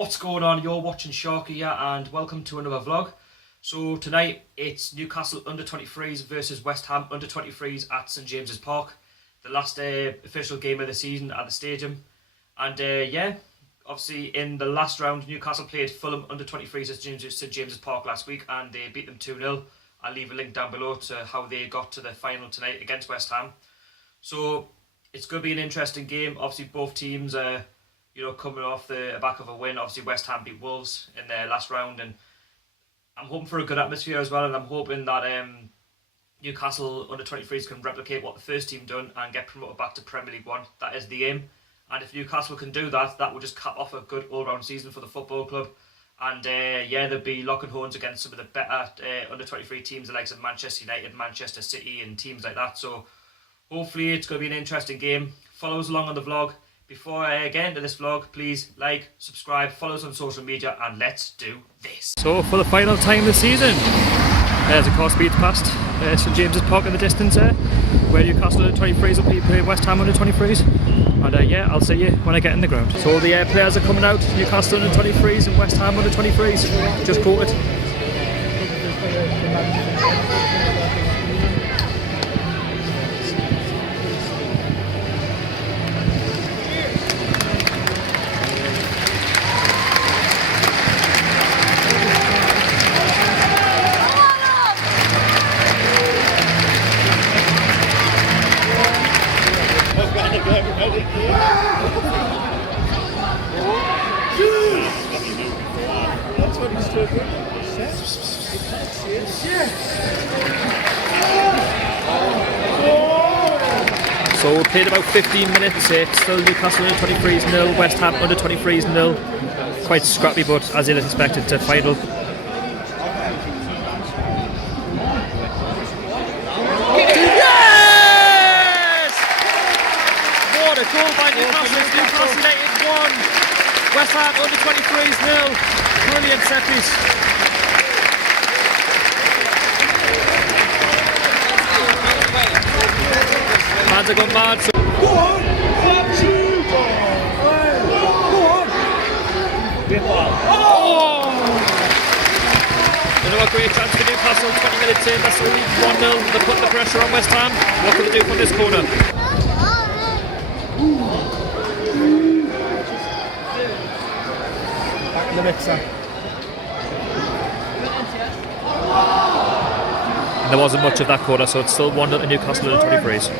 What's going on? You're watching Sharky here and welcome to another vlog. So tonight it's Newcastle U23's versus West Ham U23's at St James's Park. The last official game of the season at the stadium. And yeah, obviously in the last round Newcastle played Fulham U23's at St James's Park last week and they beat them 2-0. I'll leave a link down below to how they got to the final tonight against West Ham. So it's going to be an interesting game. Obviously both teams are coming off the back of a win. Obviously West Ham beat Wolves in their last round and I'm hoping for a good atmosphere as well, and I'm hoping that Newcastle U23s can replicate what the first team done and get promoted back to Premier League 1. That is the aim, and if Newcastle can do that, that will just cap off a good all-round season for the football club. And yeah, they'll be locking horns against some of the better under-23 teams, the likes of Manchester United, Manchester City and teams like that. So hopefully it's going to be an interesting game. Follow us along on the vlog. Before I get into this vlog, please like, subscribe, follow us on social media, and let's do this. So for the final time this season, there's a car speed past St James's Park in the distance there, where Newcastle U23s will be playing West Ham U23s. And yeah, I'll see you when I get in the ground. So the players are coming out, Newcastle U23s and West Ham U23s, just quoted. So we played about 15 minutes. It's still Newcastle U23's 0, West Ham U23's 0. Quite scrappy, but as you'd expect it to final. Yes! What a goal by Newcastle! Newcastle United 1, West Ham U23's 0. Brilliant set piece. Fans are going mad. So. Go on! Oh! Another great chance for Newcastle, 20 minutes in, that's only 1-0. They're putting the pressure on West Ham. What can they do from this corner? Back in the mixer. There wasn't much of that quarter, so it's still 1-0 to Newcastle U23s.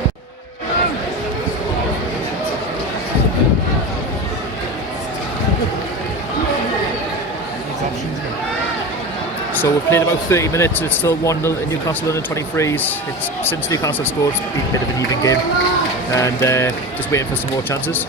So we've played about 30 minutes, it's still 1-0 to Newcastle U23s. It's since Newcastle scored, it's been a bit of an even game. And just waiting for some more chances.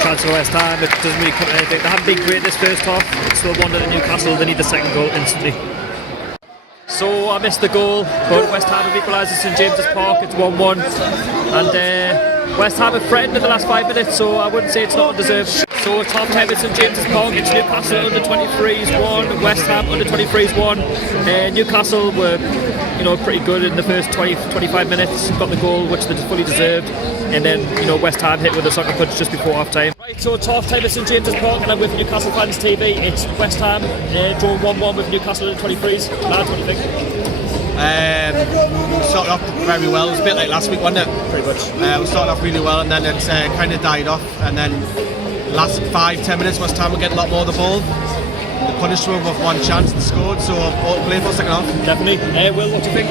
Chance for West Ham, it doesn't really come to anything. They haven't been great this first half. It's still 1-0 to Newcastle, they need the second goal instantly. So I missed the goal, but West Ham have equalised at St James's Park, it's 1-1. And West Ham have threatened in the last 5 minutes, so I wouldn't say it's not undeserved. So it's half time at St James's Park, it's Newcastle U23's 1, West Ham U23's 1. Newcastle were pretty good in the first 20-25 minutes, got the goal which they fully deserved. And then, West Ham hit with a soccer punch just before half time. Right, so it's half time at St James's Park and I'm with Newcastle Fans TV. It's West Ham drawn 1-1 with Newcastle U23s. Lads, what do you think? We started off very well. It was a bit like last week, wasn't it? Pretty much. We started off really well and then it's kind of died off. And then last 5-10 minutes, West Ham were getting a lot more of the ball. They punished them with one chance and scored. So all play for the second half. Definitely. Will, what do you think?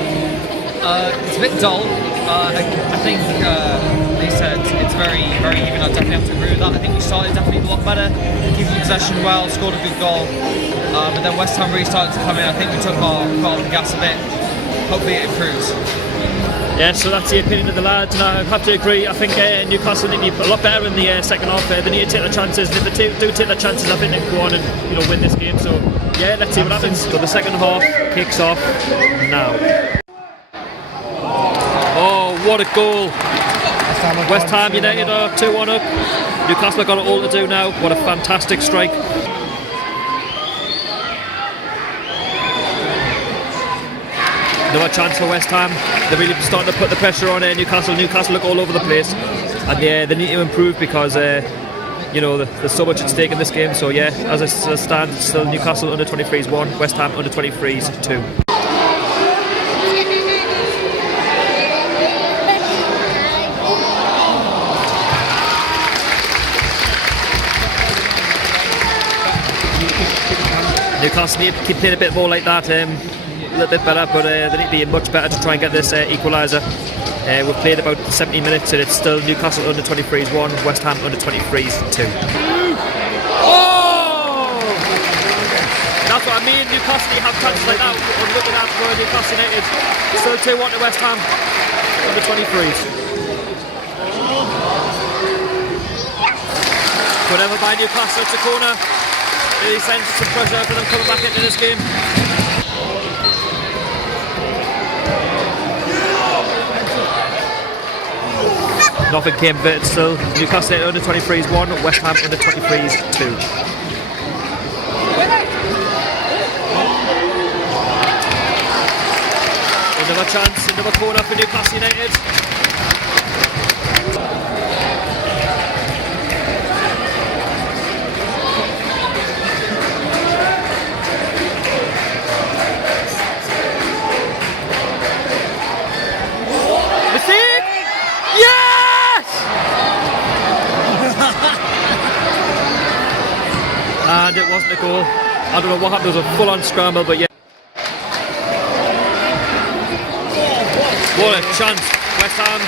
It's a bit dull. I think they said it's very, very even. I definitely have to agree with that. I think we started definitely a lot better, keeping possession well, scored a good goal. But then West Ham really started to come in. I think we took our foot off the gas a bit. Hopefully it improves. Yeah, so that's the opinion of the lads, and I have to agree. I think Newcastle need to be a lot better in the second half. They need to take their chances, and if they do take their chances, I think they can go on and win this game. So yeah, let's see what happens. So the second half kicks off now. Oh, what a goal! West Ham United are 2-1 up. Newcastle have got it all to do now. What a fantastic strike. Another chance for West Ham. They're really starting to put the pressure on Newcastle. Newcastle look all over the place, and they need to improve because you know there's so much at stake in this game. So yeah, as I stand, it's still Newcastle under 23s 1, West Ham under 23s 2. Newcastle need to keep playing a bit more like that, a little bit better, but they need to be much better to try and get this equaliser. We've played about 70 minutes and it's still Newcastle under 23s 1, West Ham under 23s 2. Oh! That's what I mean, Newcastle need to have chances like that. I'm looking at for Newcastle United. Still 2-1 to West Ham under 23s. Whatever by Newcastle, it's a corner. Really sends some pressure for them coming back into this game. Nothing came of it still. Newcastle under 23s 1, West Ham under 23s 2. Another chance, another corner for Newcastle United. And it wasn't a goal. I don't know what happened, it was a full-on scramble, but yeah. What a chance, West Ham.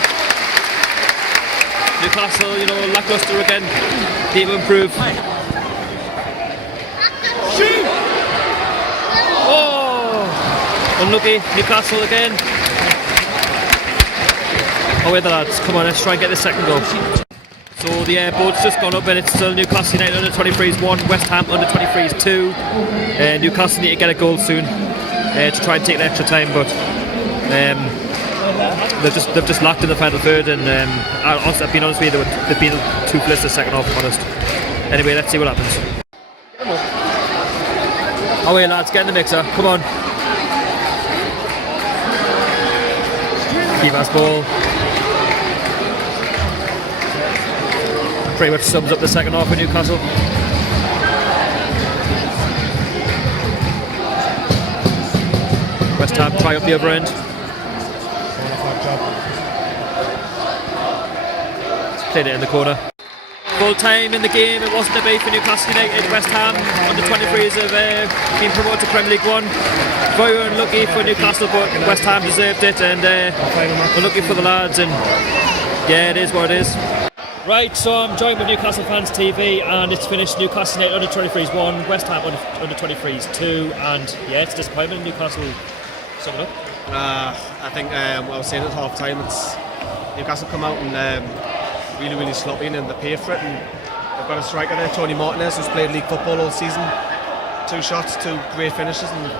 Newcastle, you know, lacklustre again. Need to improve. Oh! Unlucky, Newcastle again. Oh, wait, the lads, come on, let's try and get the second goal. So the board's just gone up and it's still Newcastle United under 23s 1, West Ham under 23s 2. Newcastle need to get a goal soon to try and take the extra time, but they've just lacked in the final third, and I've been honest with you, they've been too close the second half, if I'm honest. Anyway, let's see what happens. Oh yeah, lads, get in the mixer, come on. Keeper's ball. Pretty much sums up the second half for Newcastle. West Ham try up the other end. Played it in the corner. Full time in the game, it wasn't a bait for Newcastle United. West Ham under 23s have been promoted to Premier League 1. Very unlucky for Newcastle, but West Ham deserved it, and unlucky for the lads, and yeah, it is what it is. Right, so I'm joined with Newcastle Fans TV, and it's finished Newcastle United under 23s 1, West Ham under 23s 2, and yeah, it's disappointment. Newcastle sum it up. I think what I was saying at half time, it's Newcastle come out and really sloppy, and they pay for it. And they've got a striker there, Tony Martinez, who's played league football all season. 2 shots, 2 great finishes, and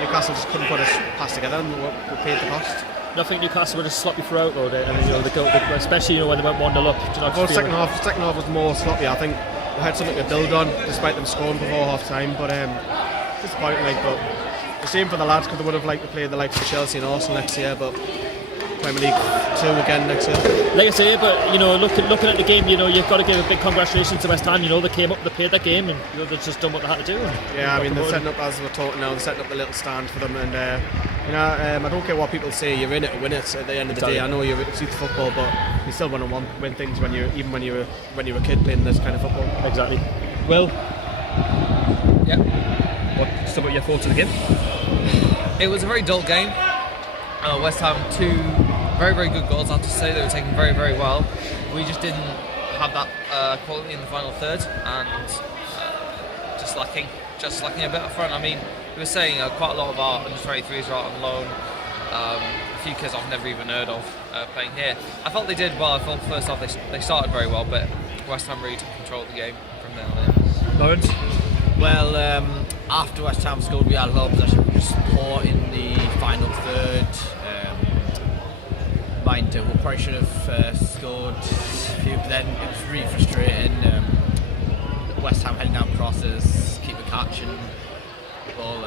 Newcastle just couldn't put a pass together, and we paid the cost. Nothing Newcastle were just sloppy throughout, though, and you know, especially when they went 1-0 up. Well, second half was more sloppy. I think we had something to build on, despite them scoring before half time. But disappointing, but the same for the lads, because they would have liked to play the likes of Chelsea and Arsenal next year, but Premier League 2 again next year. Like I say, but you know, looking at the game, you know, you've got to give a big congratulations to West Ham. You know, they came up, they played that game, and you know, they've just done what they had to do. Yeah, I mean, they're setting up, as we're talking now, they're setting up the little stand for them, and you know, I don't care what people say. You're in it to win it. At the end of the day, I know it's youth football, but you still want to win things when you're a kid playing this kind of football. Exactly. Well, yeah. What's about your thoughts of the game? It was a very dull game. West Ham 2 very good goals. I have to say they were taken very well. We just didn't have that quality in the final third, and just lacking a bit up front. I mean, we were saying quite a lot of our under 23s are out on loan. A few kids I've never even heard of playing here. I felt they did well. I thought first off they started very well, but West Ham really took control of the game from there on in. Lawrence? Well, after West Ham scored, we had a lot of possession. We were just poor in the final third. Mind we probably should have scored a few, but then it was really frustrating. West Ham heading down crosses, keep the catch, and all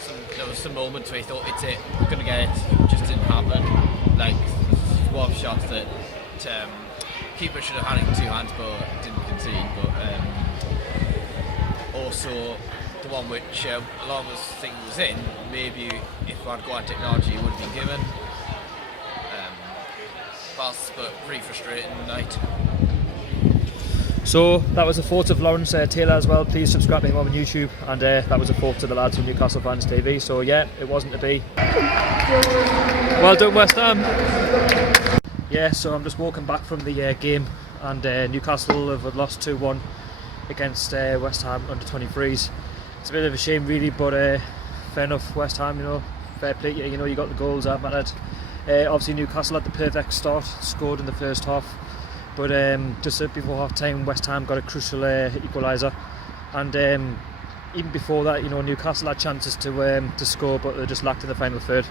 some there was some moments where you thought it's it, we're going to get it, just didn't happen. Like one shot that keeper should have had it in 2 hands but didn't concede. But also the one which, as long as thing was in, maybe if we had gone technology, it would have been given. Fast, but pretty frustrating night. So that was the thoughts of Lawrence Taylor as well. Please subscribe to him on YouTube, and that was the thoughts of the lads from Newcastle Fans TV. So yeah, it wasn't to be. Well done, West Ham. Yeah, so I'm just walking back from the game, and Newcastle have lost 2-1 against West Ham under-23's. It's a bit of a shame really, but fair enough, West Ham, you know, fair play to you, you know, you got the goals that mattered. Obviously Newcastle had the perfect start, scored in the first half, but just before half time West Ham got a crucial equaliser, and even before that, you know, Newcastle had chances to score, but they just lacked in the final third.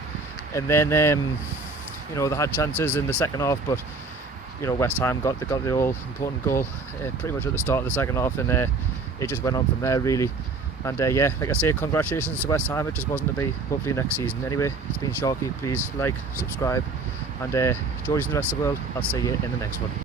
And then you know, they had chances in the second half, but you know, West Ham got the all important goal pretty much at the start of the second half, and it just went on from there really. And yeah, like I say, congratulations to West Ham. It just wasn't to be. Hopefully next season. Anyway, it's been Sharky. Please like, subscribe, and Geordies and the rest of the world. I'll see you in the next one.